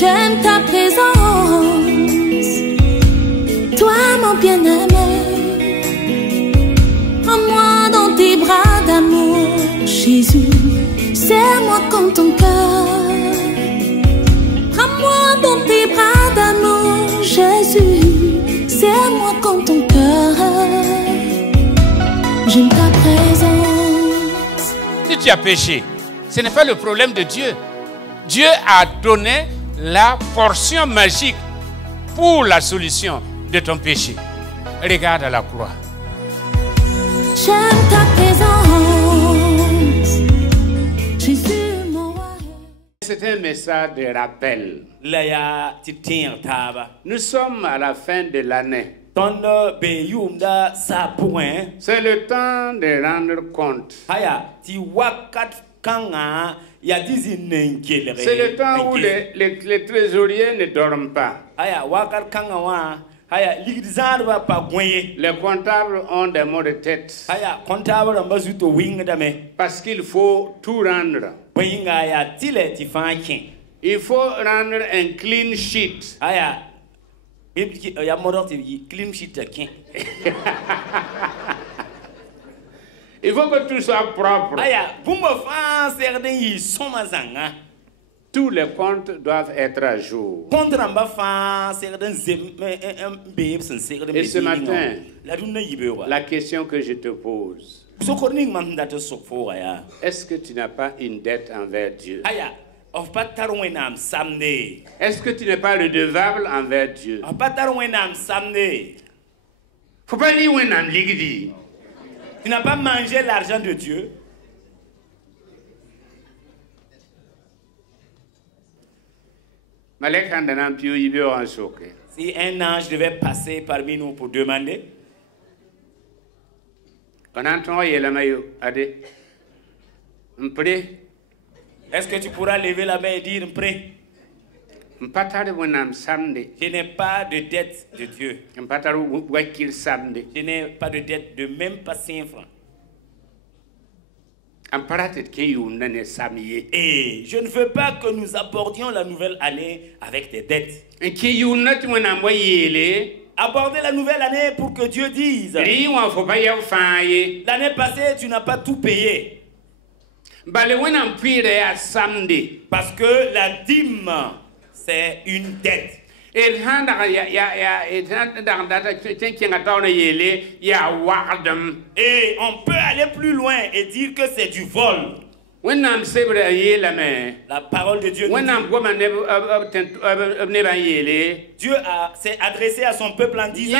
J'aime ta présence, toi mon bien-aimé. Prends-moi dans tes bras d'amour, Jésus. Serre-moi comme ton cœur. Prends-moi dans tes bras d'amour, Jésus. Serre-moi comme ton cœur. J'aime ta présence. Si tu as péché, ce n'est pas le problème de Dieu. Dieu a donné la portion magique pour la solution de ton péché. Regarde à la croix. J'aime ta présence, Jésus mon roi. C'est un message de rappel. Nous sommes à la fin de l'année. C'est le temps de rendre compte. C'est le temps où les trésoriers ne dorment pas. Les comptables ont des maux de tête. Parce qu'il faut tout rendre. Il faut rendre un clean sheet. Il faut que tout soit propre. Tous les comptes doivent être à jour. Et ce matin, la question que je te pose, est-ce que tu n'as pas une dette envers Dieu? Est-ce que tu n'es pas redevable envers Dieu? Faut pas dire où tu n'as pas mangé l'argent de Dieu. Si un ange devait passer parmi nous pour demander, est-ce que tu pourras lever la main et dire prie? Je n'ai pas de dette de Dieu. Je n'ai pas de dette de même pas 5 francs. Et je ne veux pas que nous abordions la nouvelle année avec des dettes. Aborder la nouvelle année pour que Dieu dise: l'année passée, tu n'as pas tout payé. Parce que la dîme, c'est une dette. Et on peut aller plus loin et dire que c'est du vol. La parole de Dieu nous dit, Dieu s'est adressé à son peuple en disant: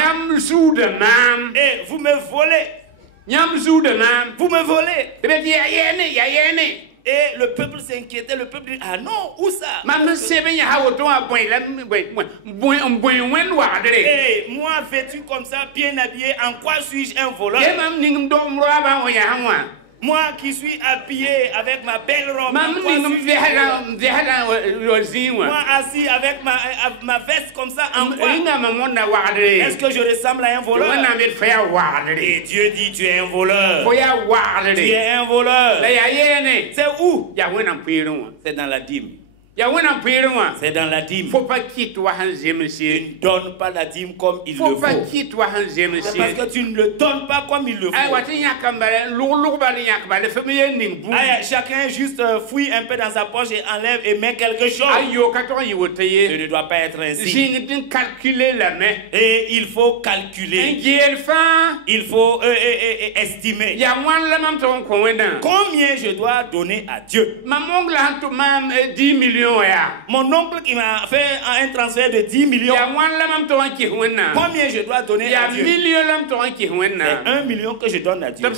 et vous me volez. Vous me volez. Et le peuple s'inquiétait, le peuple dit: ah non, où ça? Et moi, vêtu comme ça, bien habillé, en quoi suis-je un voleur? Moi qui suis habillé avec ma belle robe, moi assis avec ma veste comme ça, en quoi? Est-ce que je ressemble à un voleur? Et Dieu dit: tu es un voleur. Tu es un voleur. C'est où? C'est dans la dîme. C'est dans la dîme. Faut pas quitter toi en Tu ne donnes pas la dîme comme il le faut. C'est parce que tu ne le donnes pas comme il le faut. Chacun juste fouille un peu dans sa poche et enlève et met quelque chose. Ce ne doit pas être ainsi. Et il faut calculer. Il faut estimer. Combien je dois donner à Dieu? Mon oncle qui m'a fait un transfert de 10 millions. Combien je dois donner à Dieu? C'est 1 million que je donne à Dieu.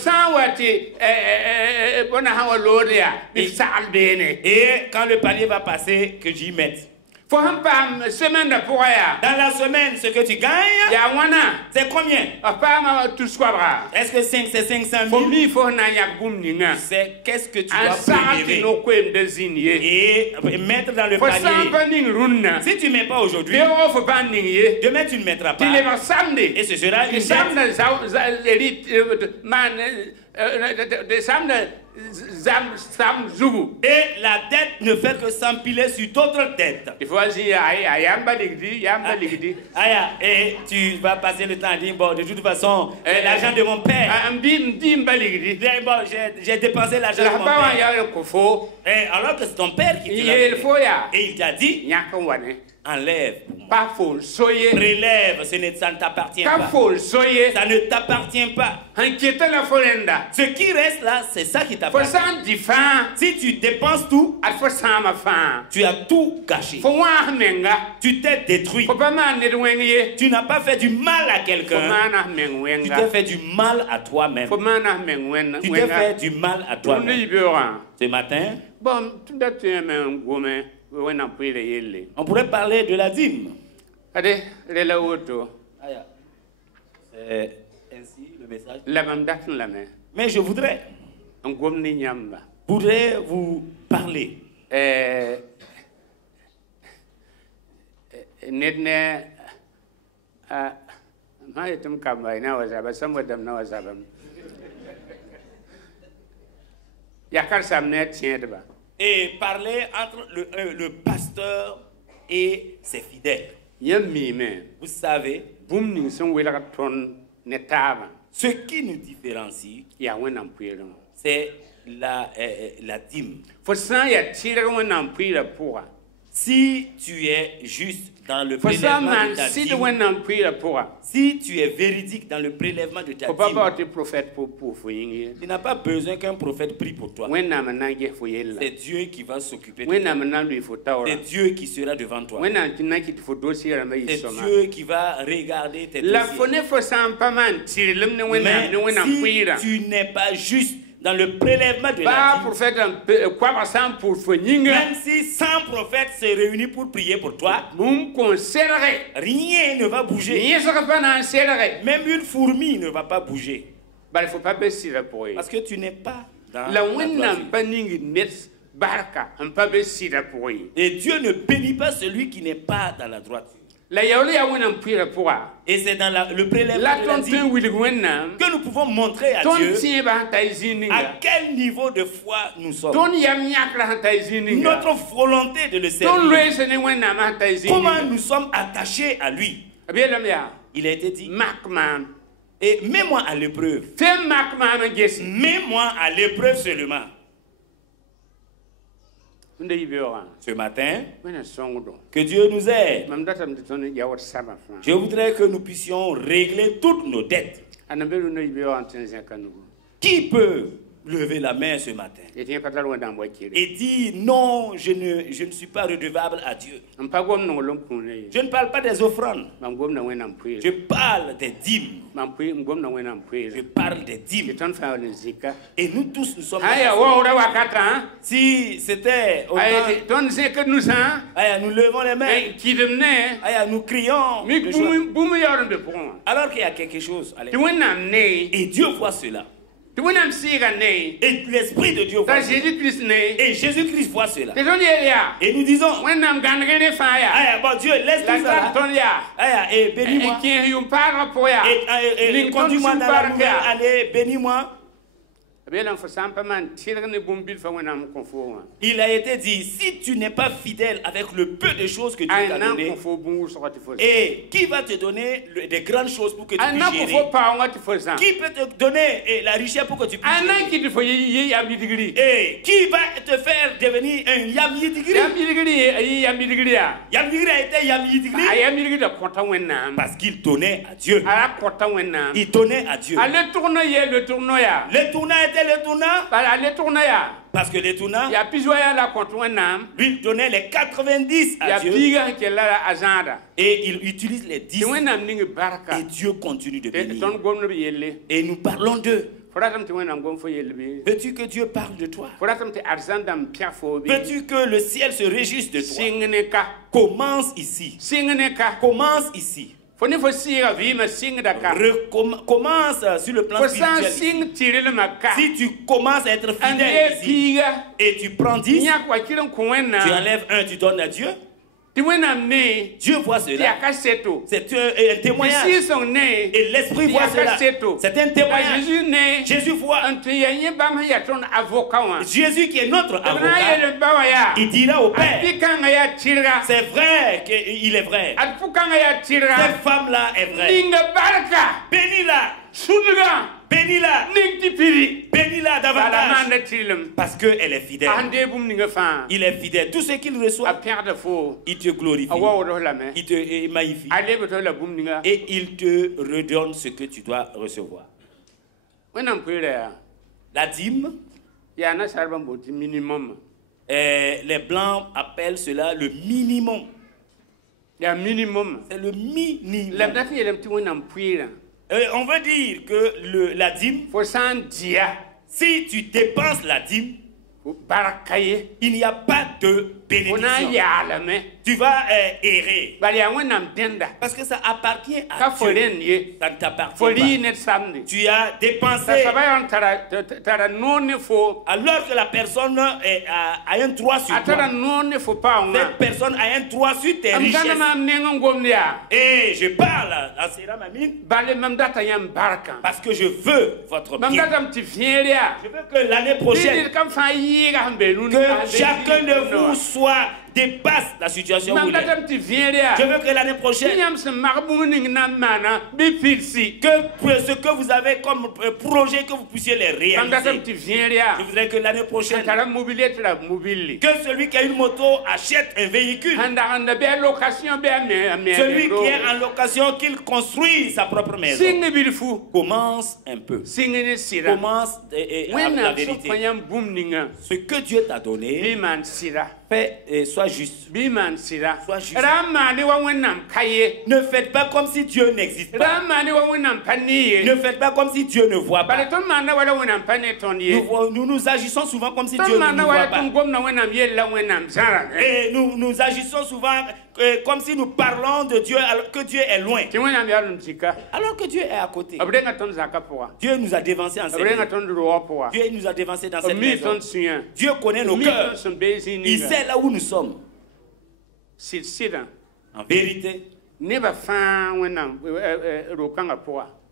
Et quand le panier va passer, que j'y mette. Dans la semaine, ce que tu gagnes, c'est combien? Est-ce que c'est 500 000? C'est qu'est-ce que tu dois prélever et mettre dans le panier. Si tu ne mets pas aujourd'hui, demain tu ne mettras pas. Et ce sera une dette. Et la dette ne fait que s'empiler sur d'autres dettes. Il faut dire, Et tu vas passer le temps à dire, bon, de toute façon, c'est l'argent de mon père. Bon, j'ai dépensé l'argent de mon père. Et alors que c'est ton père qui te l'a fait. Et il t'a dit, enlève pour moi. Prélève, ça ne t'appartient pas. Ça ne t'appartient pas. Ce qui reste là, c'est ça qui t'appartient. Si tu dépenses tout, tu as tout gâché. Tu t'es détruit. Tu n'as pas fait du mal à quelqu'un. Tu t'es fait du mal à toi-même. Tu t'es fait du mal à toi-même. Ce matin, on pourrait parler de la dîme. C'est ainsi le message. Mais je voudrais vous parler. Et parler entre le pasteur et ses fidèles. Vous savez, ce qui nous différencie, c'est la dîme. Si tu es juste dans le prélèvement de ta dîme, si tu es véridique dans le prélèvement de ta dîme, tu n'as pas besoin qu'un prophète prie pour toi. C'est Dieu qui va s'occuper de toi. C'est Dieu qui sera devant toi. C'est Dieu qui va regarder tes dossiers. Mais si tu n'es pas juste dans le prélèvement de la dîme, même si 100 prophètes se réunissent pour prier pour toi, rien ne va bouger. Même une fourmi ne va pas bouger. Parce que tu n'es pas dans la droiture. Et Dieu ne bénit pas celui qui n'est pas dans la droiture. Et c'est dans le prélèvement de la dîme que nous pouvons montrer à Dieu à quel niveau de foi nous sommes. Notre volonté de le servir. Comment nous sommes attachés à lui. Il a été dit, et mets-moi à l'épreuve. Mets-moi à l'épreuve seulement. Ce matin, que Dieu nous aide. Je voudrais que nous puissions régler toutes nos dettes. Qui peut lever la main ce matin et dire non, je ne suis pas redevable à Dieu? Je ne parle pas des offrandes. Je parle des dîmes. Je parle des dîmes. Et nous tous, nous sommes si c'était autant, nous levons les mains, nous crions alors qu'il y a quelque chose à l'intérieur. Et Dieu voit cela. Et l'Esprit de Dieu voit cela. Et Jésus-Christ voit cela. Et nous disons, bon Dieu, laisse tout ça là. Et bénis-moi. Et conduis-moi dans la nouvelle année. Bénis-moi. Il a été dit, si tu n'es pas fidèle avec le peu de choses que Dieu t'a donné, et qui va te donner des grandes choses pour que tu puisses gérer? Qui peut te donner la richesse pour que tu puisses gérer? Et qui va te faire devenir un Yam Yidigri? Yam Yidigri a été Yam Yidigri parce qu'il donnait à Dieu. Il donnait à Dieu. Le tournoi était le tournant. Parce que les tournants, lui donnait les 90 à Dieu. Et il utilise les 10. Et Dieu continue de bénir. Et nous parlons d'eux. Veux-tu que Dieu parle de toi? Veux-tu que le ciel se réjouisse de toi? Commence ici. Commence ici. Commence sur le plan spirituel. Si tu commences à être fidèle ici, et tu prends 10, tu enlèves 1, tu donnes à Dieu. Dieu voit cela. C'est un témoignage. Et l'Esprit voit cela. C'est un témoignage. Jésus voit. Jésus qui est notre avocat. Il dira au Père. C'est vrai qu'il est vrai. Cette femme-là est vraie. Bénis-la. Bénis-la. Bénis-la davantage. Parce qu'elle est fidèle. Il est fidèle. Tout ce qu'il reçoit, il te glorifie. Il te magnifie. Et il te redonne ce que tu dois recevoir. La dîme, les Blancs appellent cela le minimum. C'est le minimum. On veut dire que la dîme, si tu dépenses la dîme, il n'y a pas de bénédiction. Tu vas errer. Parce que ça appartient à Dieu. Ça ne t'appartient pas. Tu as dépensé. Alors que la personne a un droit sur toi. Cette personne a un droit sur tes richesses. Et je parle à Sera Mamine parce que je veux votre bien. Je veux que l'année prochaine, que chacun de vous dépasse la situation où il est. Je veux que l'année prochaine, que ce que vous avez comme projet, que vous puissiez les réaliser. Je voudrais que l'année prochaine, que celui qui a une moto achète un véhicule. Celui qui est en location, qu'il construise sa propre maison. Commence un peu. Commence la vérité. Ce que Dieu t'a donné, sois juste. Sois juste. Ne faites pas comme si Dieu n'existe pas. Ne faites pas comme si Dieu ne voit pas. Nous agissons souvent comme si Dieu ne nous voit pas. Et nous agissons souvent comme si nous parlons de Dieu alors que Dieu est loin. Alors que Dieu est à côté. Dieu nous a dévancés en cette maison. Dieu nous a dévancés dans cette maison. Dieu connaît nos cœurs. Il sait là où nous sommes. En vérité,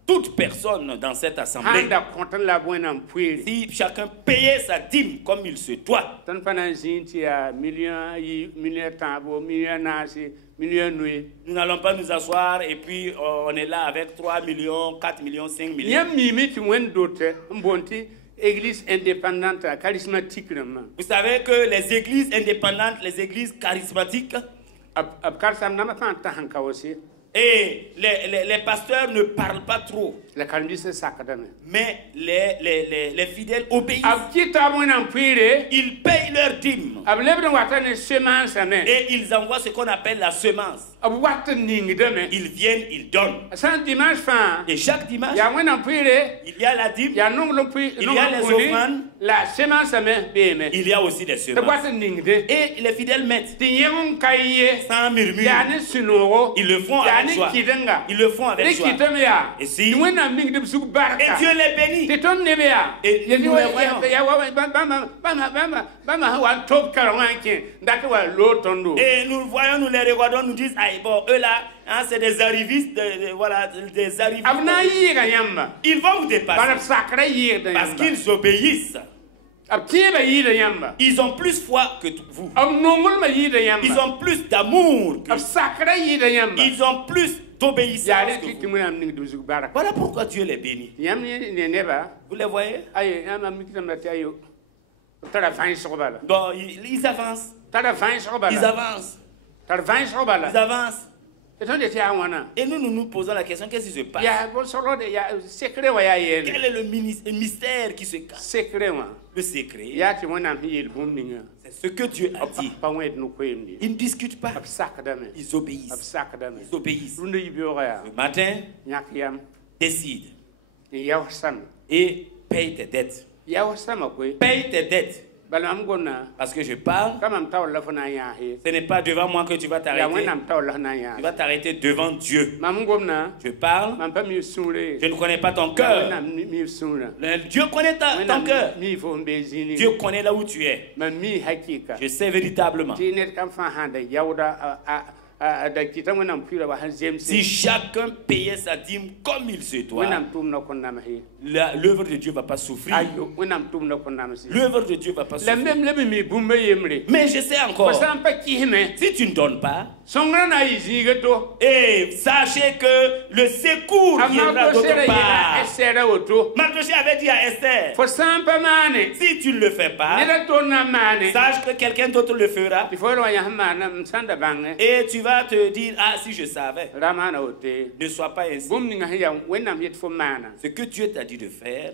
toute personne dans cette assemblée, si chacun payait sa dîme comme il se doit, nous n'allons pas nous asseoir et puis on est là avec 3 millions, 4 millions, 5 millions. Église indépendante, charismatique. Vous savez que les églises indépendantes, les églises charismatiques, et les pasteurs ne parlent pas trop. Mais les fidèles obéissent. Ils payent leur dîme. Et ils envoient ce qu'on appelle la semence. Ils viennent, ils donnent. Et chaque dimanche, il y a la dîme, il y a les offrandes, il y a aussi des semences. Et les fidèles mettent sans murmure. Ils le font avec joie. Ils le font avec joie. Et si, et Dieu les bénit. Et nous les voyons. Et nous voyons, nous les regardons, nous disons, ah, bon, eux là, hein, c'est des arrivistes, voilà, des arrivistes. Ils vont vous dépasser parce qu'ils obéissent. Ils ont plus foi que vous. Ils ont plus d'amour que vous. Ils ont plus d'obéissance que vous. Voilà pourquoi Dieu les bénit. Vous les voyez? Bon, ils avancent. Ils avancent. Ils avancent. Et nous nous posons la question, qu'est-ce qui se passe? Quel est le mystère qui se cache? Le secret, c'est ce que Dieu a dit. Ils ne discutent pas. Ils obéissent. Ils obéissent. Le matin, décide et paye tes dettes. Paye tes dettes. Parce que je parle. Ce n'est pas devant moi que tu vas t'arrêter. Tu vas t'arrêter devant Dieu. Je parle. Je ne connais pas ton cœur. Dieu connaît ton cœur. Dieu connaît là où tu es. Je sais véritablement. Si chacun payait sa dîme comme il se doit, l'œuvre de Dieu ne va pas souffrir. L'œuvre de Dieu ne va pas souffrir. Mais je sais encore, si tu ne donnes pas, et sachez que le secours viendra d'autre part. Mardochée avait dit à Esther, si tu ne le fais pas, sache que quelqu'un d'autre le fera. Et tu vas te dire, ah, si je savais. Ne sois pas ainsi. Ce que Dieu t'a dit de faire,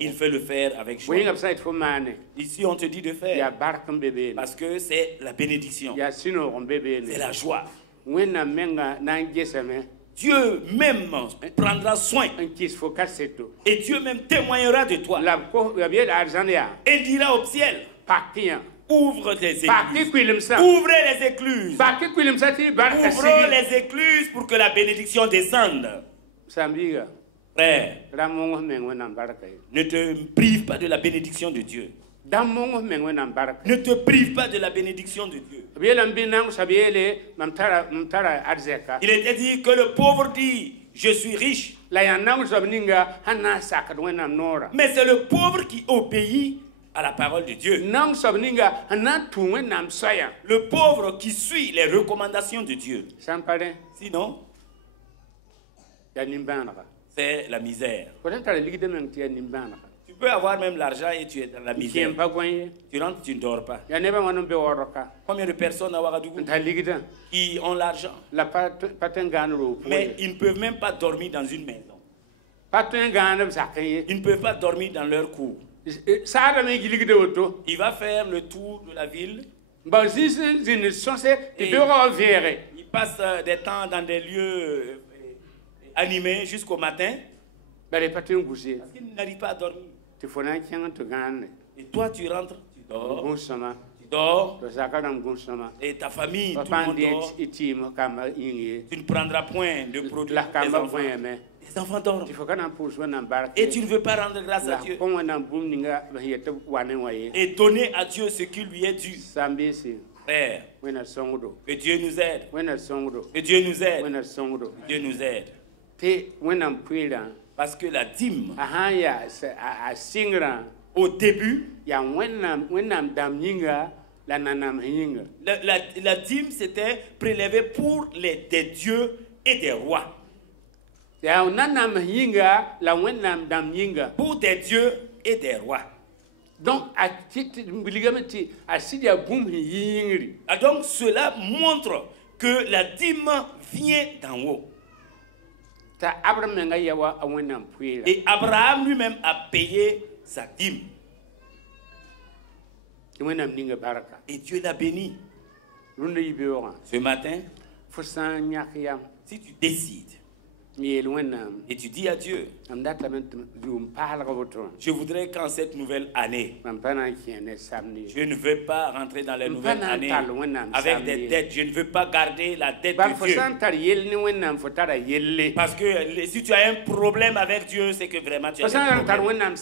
il fait le faire avec joie. Ici, on te dit de faire parce que c'est la bénédiction. C'est la joie. Dieu même prendra soin. Et Dieu même témoignera de toi. Et il dira au ciel, ouvre les écluses. Ouvrez les écluses. Ouvrez les écluses pour que la bénédiction descende. Frère, ne te prive pas de la bénédiction de Dieu. Ne te prive pas de la bénédiction de Dieu. Il était dit que le pauvre dit, je suis riche. Mais c'est le pauvre qui obéit à la parole de Dieu. Le pauvre qui suit les recommandations de Dieu. Sinon, c'est la misère. Tu peux avoir même l'argent et tu es dans la misère. Tu rentres, tu ne dors pas. Combien de personnes à Ouagadougou qui ont l'argent, mais ils ne peuvent même pas dormir dans une maison. Ils ne peuvent pas dormir dans leur cour. Il va faire le tour de la ville. Il passe des temps dans des lieux animés jusqu'au matin. Parce qu'il n'arrive pas à dormir. Et toi, tu rentres, tu dors. Tu dors. Et ta famille, tout le monde dort. Tu ne prendras point de produits. Les enfants dorment. Et tu ne veux pas rendre grâce à Dieu. Et donner à Dieu ce qui lui est dû. Frère, que Dieu nous aide. Que Dieu nous aide. Que Dieu nous aide. Parce que la dîme, au début, la dîme c'était prélevé pour des dieux et des rois. Pour des dieux et des rois. Donc cela montre que la dîme vient d'en haut. Et Abraham lui-même a payé sa dîme. Et Dieu l'a béni. Ce matin, si tu décides et tu dis à Dieu, je voudrais qu'en cette nouvelle année, je ne veux pas rentrer dans la nouvelle année avec des dettes. Je ne veux pas garder la dette de Dieu. Parce que si tu as un problème avec Dieu, c'est que vraiment tu as un problème.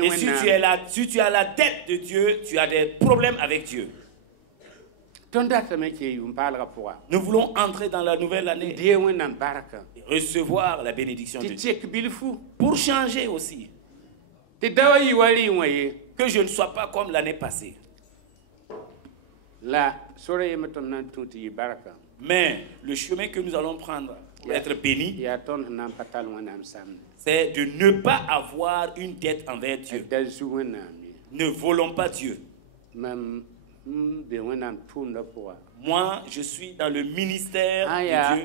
Et si tu as la dette de Dieu, tu as des problèmes avec Dieu. Nous voulons entrer dans la nouvelle année et recevoir la bénédiction de Dieu. Pour changer aussi. Que je ne sois pas comme l'année passée. Mais le chemin que nous allons prendre pour être bénis, c'est de ne pas avoir une dette envers Dieu. Ne volons pas Dieu. Moi, je suis dans le ministère de Dieu.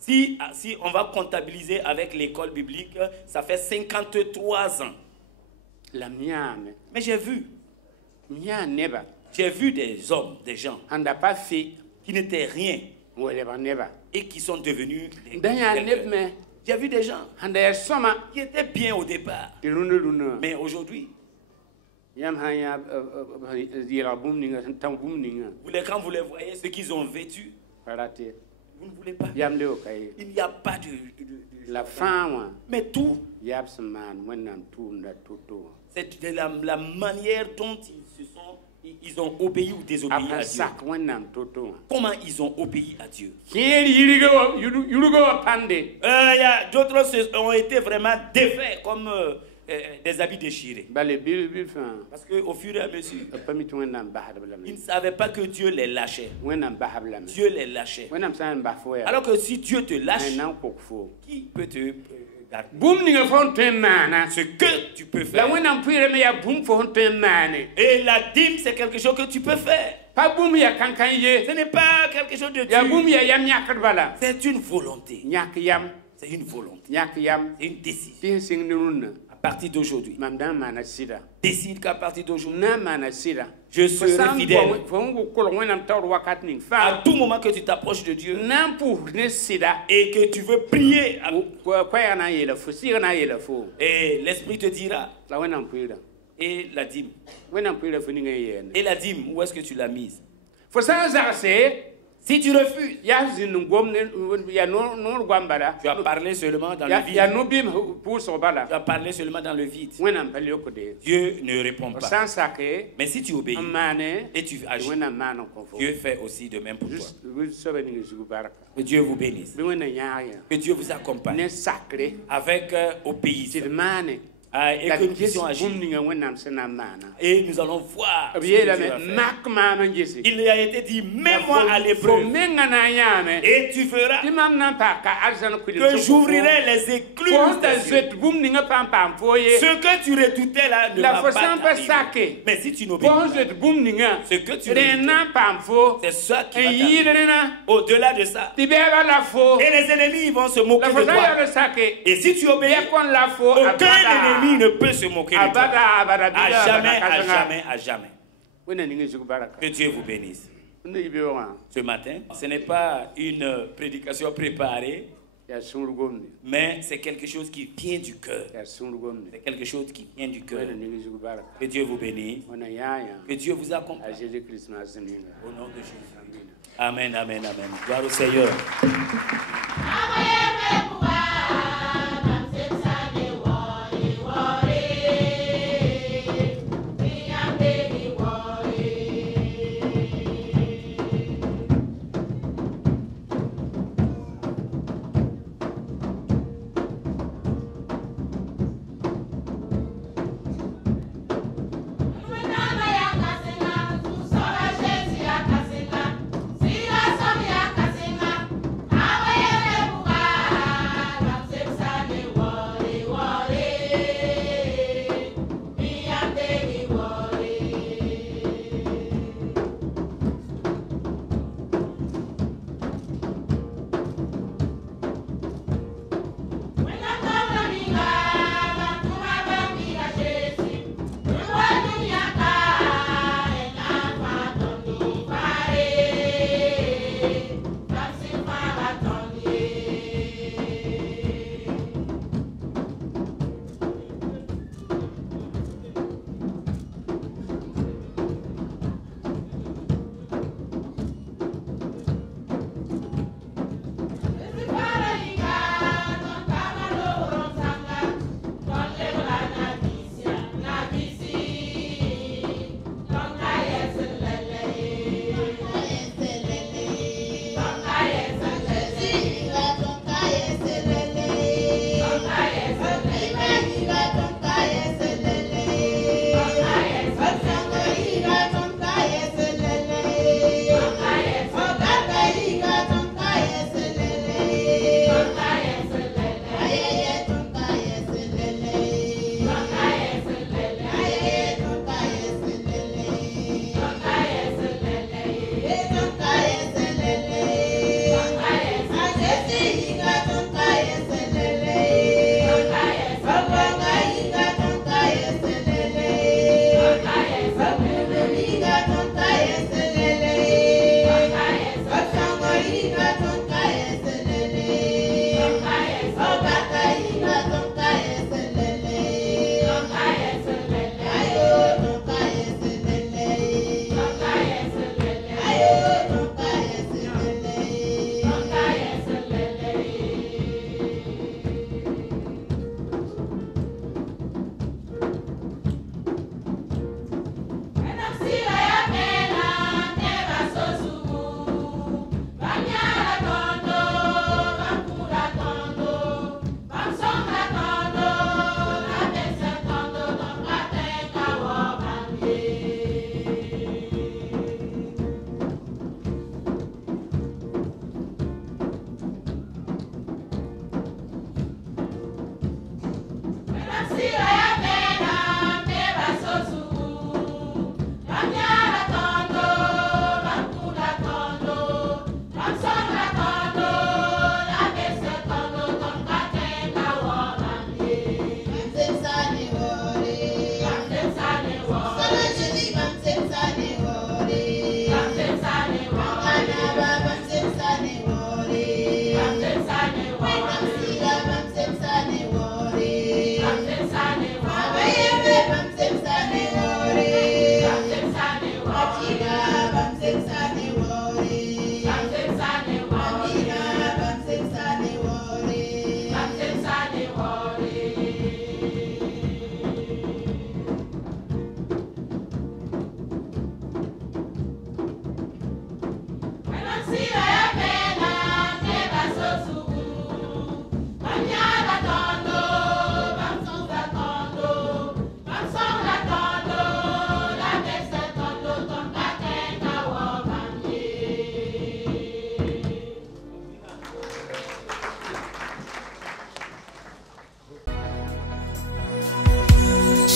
Si on va comptabiliser avec l'école biblique, ça fait 53 ans. Mais j'ai vu des hommes, des gens qui n'étaient rien et qui sont devenus des J'ai vu des gens qui étaient bien au départ. Mais aujourd'hui, quand vous les voyez, ce qu'ils ont vêtu, vous ne voulez pas. Il n'y a pas de la fin. Mais tout, c'est de la manière dont ils ont obéi ou désobéi à Dieu. Comment ils ont obéi à Dieu. D'autres ont été vraiment défaits comme des habits déchirés. Parce qu'au fur et à mesure, ils ne savaient pas que Dieu les lâchait. Dieu les lâchait. Alors que si Dieu te lâche, qui peut te ce que tu peux faire. Et la dîme, c'est quelque chose que tu peux faire. Ce n'est pas quelque chose de Dieu. C'est une volonté. C'est une volonté. C'est une décision. À partir d'aujourd'hui, décide qu'à partir d'aujourd'hui, je serai fidèle. À tout moment que tu t'approches de Dieu et que tu veux prier, et l'Esprit te dira, et la dîme. Et la dîme, où est-ce que tu l'as mise? Si tu refuses, tu as parlé seulement dans le vide. Tu as parlé seulement dans le vide. Dieu ne répond pas. Mais si tu obéis et tu agis, Dieu fait aussi de même pour toi. Que Dieu vous bénisse. Que Dieu vous accompagne avec obéissance. Et que nous puissions agir. Et nous allons voir ce que Dieu va faire. Il a été dit, mets-moi à l'épreuve. Et tu verras que j'ouvrirai les écluses des cieux. Ce que tu redoutais là ne va pas t'arriver. Mais si tu n'obéis pas, ce que tu redoutais, c'est ça qui va t'arriver. Au-delà de ça, et les ennemis vont se moquer de toi. Et si tu obéis, aucun ennemi ne peut se moquer de toi. À jamais, à jamais, à jamais. Que Dieu vous bénisse. Ce matin, ce n'est pas une prédication préparée, mais c'est quelque chose qui vient du cœur. C'est quelque chose qui vient du cœur. Que Dieu vous bénisse. Que Dieu vous accompagne. Au nom de Jésus. Amen, amen, amen. Gloire au Seigneur. Amen.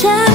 Cherche